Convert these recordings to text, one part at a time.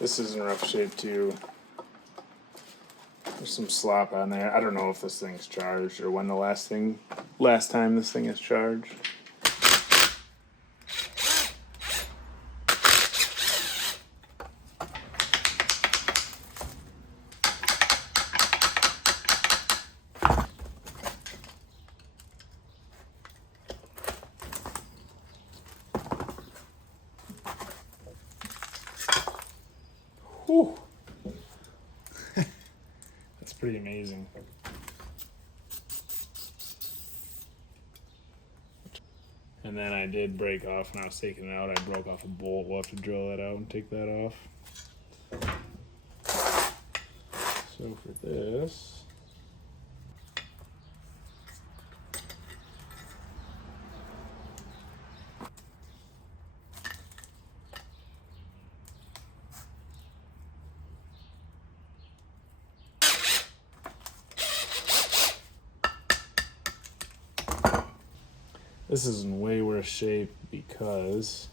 This is in rough shape too. There's some slop on there. I don't know if this thing's charged or when the last time this thing is charged. Whew. That's pretty amazing. And then I did break off when I was taking it out. I broke off a bolt. We'll have to drill that out and take that off. So for this, this is in way worse shape because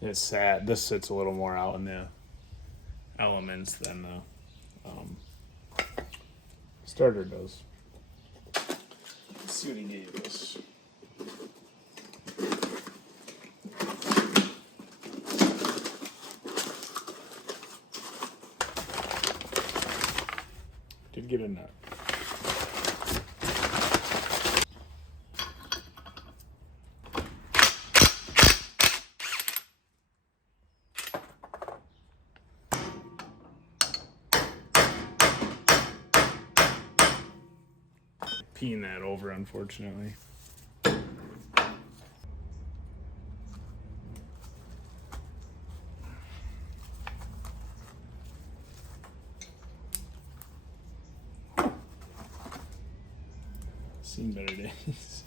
this sits a little more out in the elements than the starter does. Let's see what he gave us. Did get a nut. Peeing that over, unfortunately. Seen better days.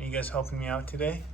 You guys helping me out today?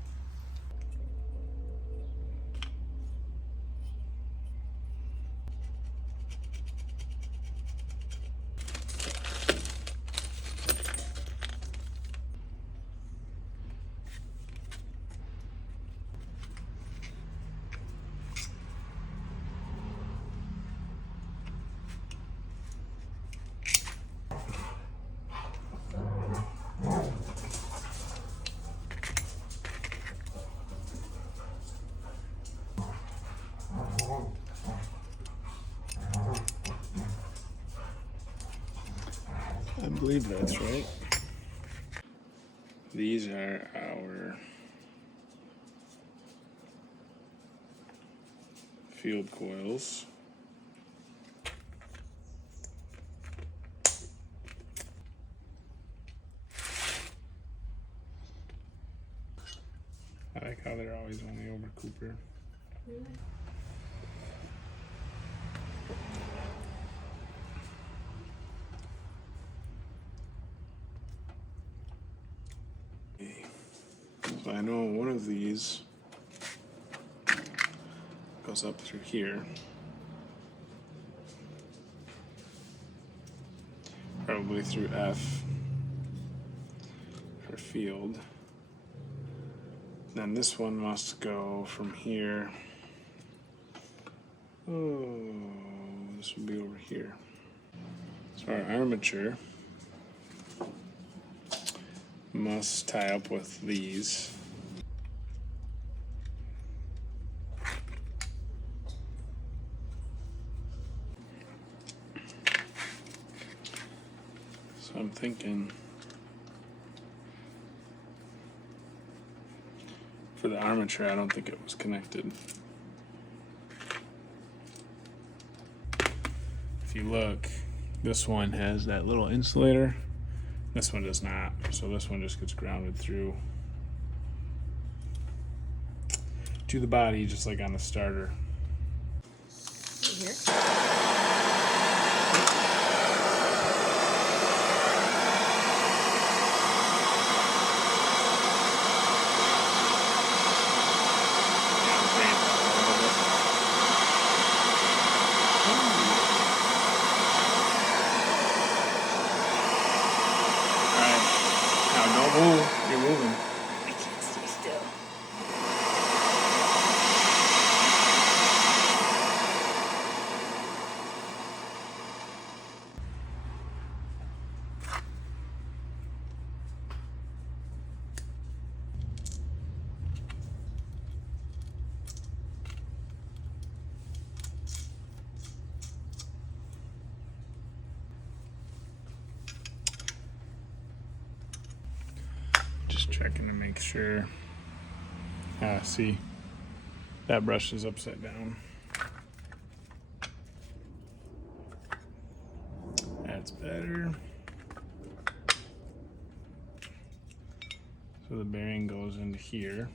I believe that's right. These are our field coils. I like how they're always only over Cooper. Really? So I know one of these goes up through here. Probably through F for field. Then this one must go from here. Oh, this would be over here. So our armature must tie up with these. So I'm thinking For the armature, I don't think it was connected. If you look, this one has that little insulator. This one does not. So this one just gets grounded through to the body, just like on the starter. Here. Oh, you're moving. I can't stay still. Just checking to make sure. See, that brush is upside down. That's better. So the bearing goes into here.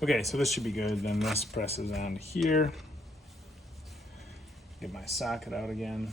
Okay, so this should be good. Then this presses on here. Get my socket out again.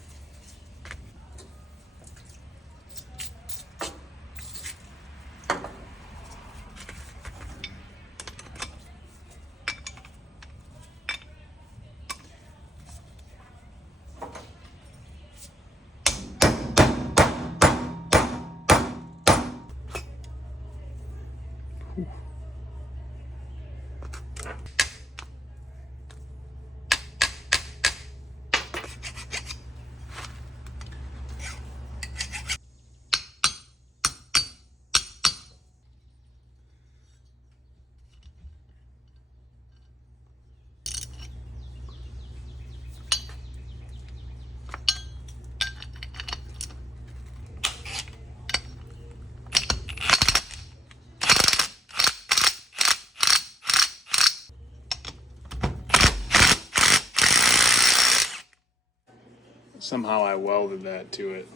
Somehow I welded that to it.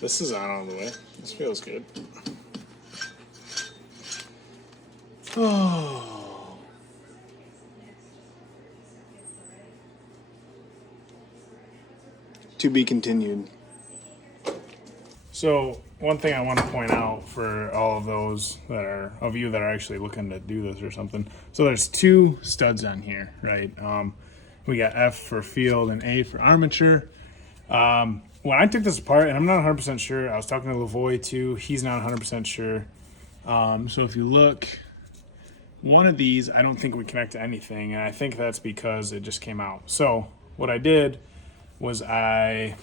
This is on all the way. This feels good. Oh. To be continued. So one thing I want to point out for all of those that are of you that are actually looking to do this or something. So there's two studs on here, right? We got F for field and A for armature. When I took this apart, and I'm not 100% sure, I was talking to Lavoie too. He's not 100% sure. So if you look, one of these I don't think would connect to anything, and I think that's because it just came out. So what I did was I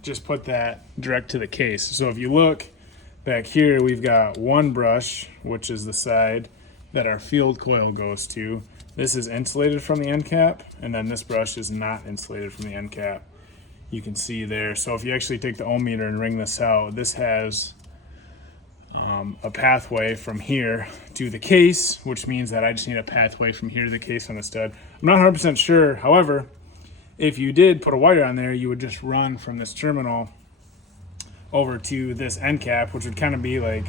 just put that direct to the case. So if you look back here, we've got one brush, which is the side that our field coil goes to. This is insulated from the end cap, and then this brush is not insulated from the end cap. You can see there. So if you actually take the ohm meter and ring this out, this has a pathway from here to the case, which means that I just need a pathway from here to the case on the stud. I'm not 100% sure. However, if you did put a wire on there, you would just run from this terminal over to this end cap, which would kind of be like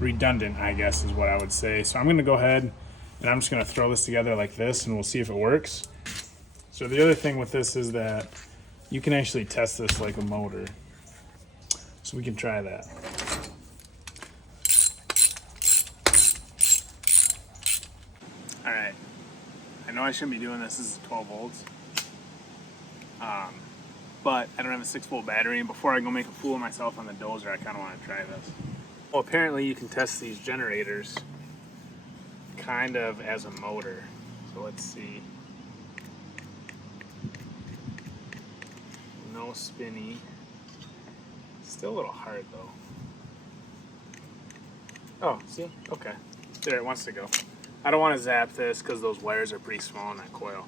redundant, I guess is what I would say. So I'm going to go ahead and I'm just going to throw this together like this, and we'll see if it works. So the other thing with this is that you can actually test this like a motor. So we can try that. All right. I know I shouldn't be doing this. This is 12 volts. But I don't have a 6-volt battery, and before I go make a fool of myself on the Dozer, I kind of want to try this. Well, apparently you can test these generators kind of as a motor. So let's see. No spinny. Still a little hard though. Oh, see? Okay. There, it wants to go. I don't want to zap this because those wires are pretty small in that coil.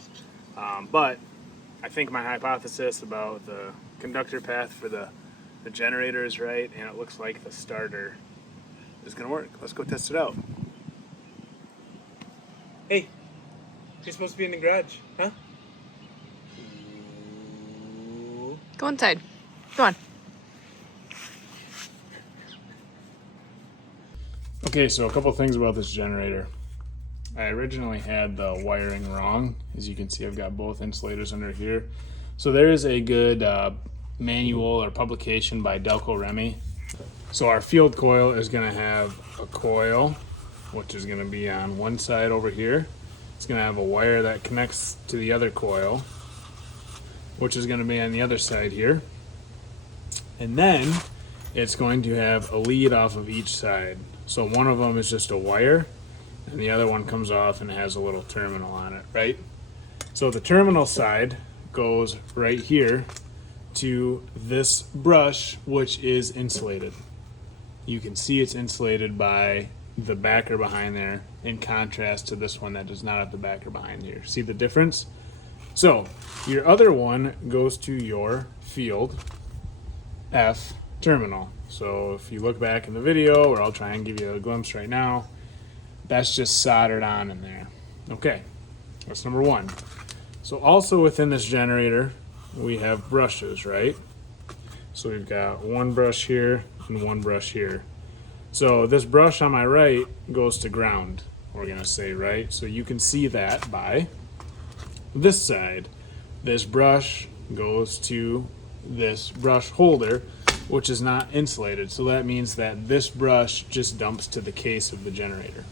But I think my hypothesis about the conductor path for the generator is right, and it looks like the starter is going to work. Let's go test it out. Hey, you're supposed to be in the garage, huh? Go inside. Go on. Okay, so a couple things about this generator. I originally had the wiring wrong. As you can see, I've got both insulators under here. So there is a good manual or publication by Delco-Remy. So our field coil is going to have a coil, which is going to be on one side over here. It's going to have a wire that connects to the other coil, which is going to be on the other side here. And then it's going to have a lead off of each side. So one of them is just a wire, and the other one comes off and has a little terminal on it, right? So the terminal side goes right here to this brush, which is insulated. You can see it's insulated by the backer behind there, in contrast to this one that does not have the backer behind here. See the difference? So your other one goes to your field F terminal. So if you look back in the video, or I'll try and give you a glimpse right now, that's just soldered on in there. Okay, that's number one. So also within this generator, we have brushes, right? So we've got one brush here and one brush here. So this brush on my right goes to ground, we're gonna say, right? So you can see that by this side. This brush goes to this brush holder, which is not insulated. So that means that this brush just dumps to the case of the generator.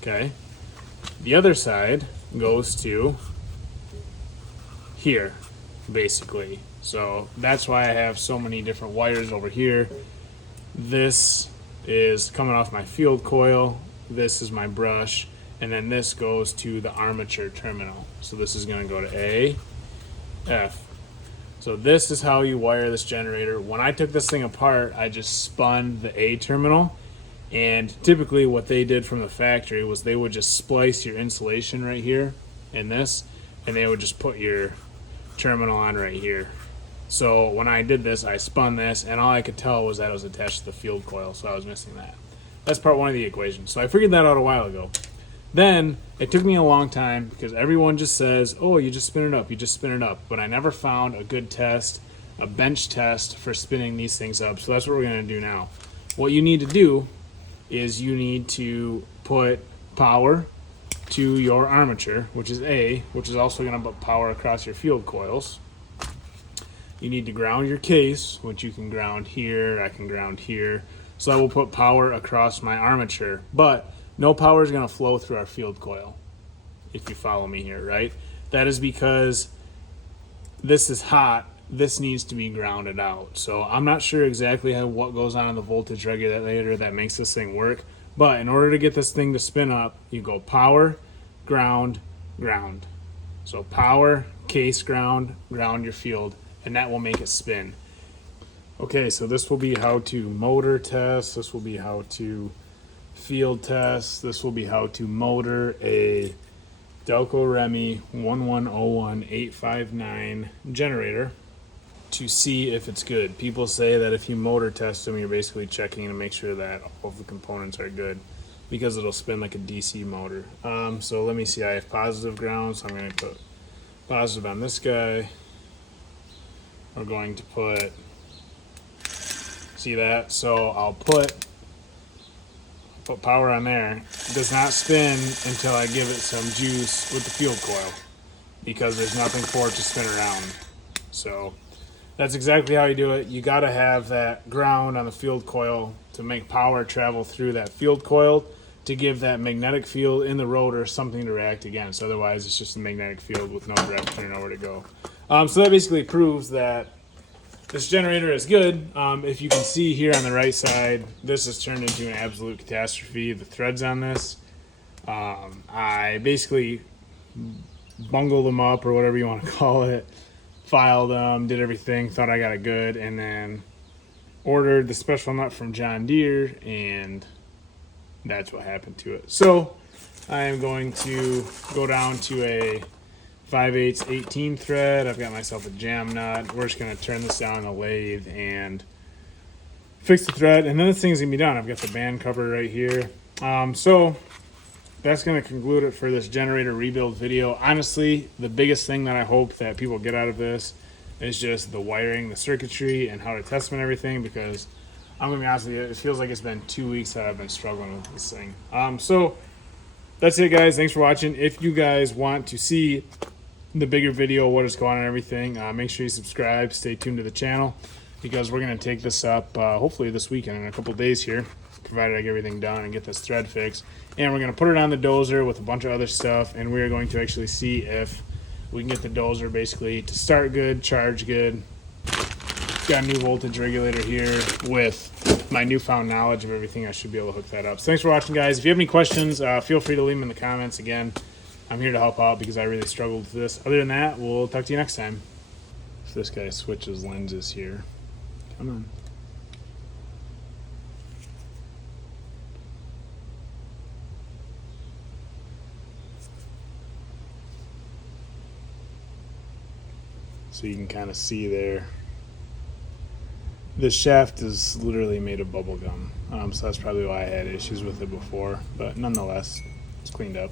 Okay. The other side goes to here, basically. So that's why I have so many different wires over here. This is coming off my field coil. This is my brush. And then this goes to the armature terminal. So this is going to go to A, F. So this is how you wire this generator. When I took this thing apart, I just spun the A terminal. And typically what they did from the factory was they would just splice your insulation right here in this, and they would just put your terminal on right here. So when I did this, I spun this, and all I could tell was that it was attached to the field coil, so I was missing that. That's part one of the equation. So I figured that out a while ago. Then it took me a long time because everyone just says, oh, you just spin it up, you just spin it up. But I never found a good test, a bench test for spinning these things up. So that's what we're going to do now. What you need to do is you need to put power to your armature, which is A, which is also going to put power across your field coils. You need to ground your case, which you can ground here, I can ground here. So I will put power across my armature, but no power is going to flow through our field coil, if you follow me here, right? That is because this is hot. This needs to be grounded out. So I'm not sure exactly what goes on in the voltage regulator that makes this thing work. But in order to get this thing to spin up, you go power, ground, ground. So power, case, ground, ground your field, and that will make it spin. Okay, so this will be how to motor test. This will be how to field test. This will be how to motor a Delco-Remy 1101859 generator to see if it's good. People say that if you motor test them, you're basically checking to make sure that all of the components are good because it'll spin like a DC motor. So let me see, I have positive ground, so I'm going to put positive on this guy. We're going to put, see that? So I'll put power on there. It does not spin until I give it some juice with the field coil because there's nothing for it to spin around. So that's exactly how you do it. You got to have that ground on the field coil to make power travel through that field coil to give that magnetic field in the rotor something to react against. Otherwise, it's just a magnetic field with no direction or nowhere to go. So that basically proves that this generator is good. If you can see here on the right side, this has turned into an absolute catastrophe. The threads on this, I basically bungled them up or whatever you want to call it, filed them, did everything, thought I got it good, and then ordered the special nut from John Deere, and that's what happened to it. So I am going to go down to a 5/8 18 thread. I've got myself a jam nut. We're just going to turn this down on the lathe and fix the thread, and then this thing's going to be done. I've got the band cover right here. So that's going to conclude it for this generator rebuild video. Honestly, the biggest thing that I hope that people get out of this is just the wiring, the circuitry, and how to test them and everything, because I'm going to be honest with you, it feels like it's been 2 weeks that I've been struggling with this thing. So that's it, guys. Thanks for watching. If you guys want to see the bigger video, what is going on and everything, make sure you subscribe. Stay tuned to the channel, because we're going to take this up hopefully this weekend, in a couple days here, provided I get everything done and get this thread fixed. And we're going to put it on the dozer with a bunch of other stuff, and we're going to actually see if we can get the dozer basically to start good, charge good. Got a new voltage regulator here. With my newfound knowledge of everything, I should be able to hook that up. So thanks for watching, guys. If you have any questions, feel free to leave them in the comments. Again, I'm here to help out because I really struggled with this. Other than that, we'll talk to you next time. If this guy switches lenses here. Come on. So you can kind of see there. This shaft is literally made of bubble gum. So that's probably why I had issues with it before. But nonetheless, it's cleaned up.